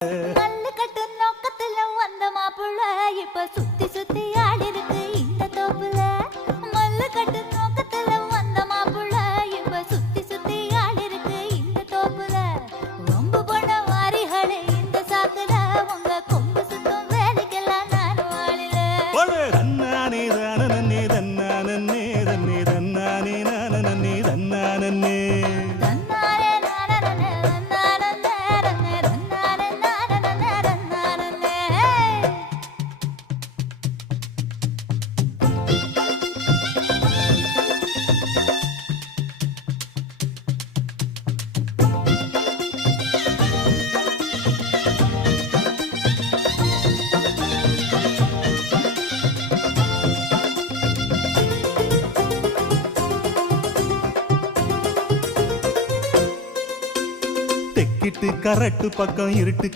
மல்லு கட்டு நோக்கத்துல வந்த மாப்புள்ள இப்ப சுத்தி சுத்தி ஆடி இருக்கு இந்த தோப்புல. மல்லு கட்டு நோக்கத்துல வந்த மாப்புள்ள இப்ப சுத்தி சுத்தி ஆடி இருக்கு இந்த தோப்புல. வம்பு பண்ண வாரிகளே இந்த சாக்குல உங்க கொம்பு சுத்தம் வேலைக்கெல்லாம் நானும் ஆளில. தன்னானே தானே தன்னானே தன்னே தன்னானே நானே தன்னானே தெக்கிட்டு கரட்டு பக்கம் இருட்டு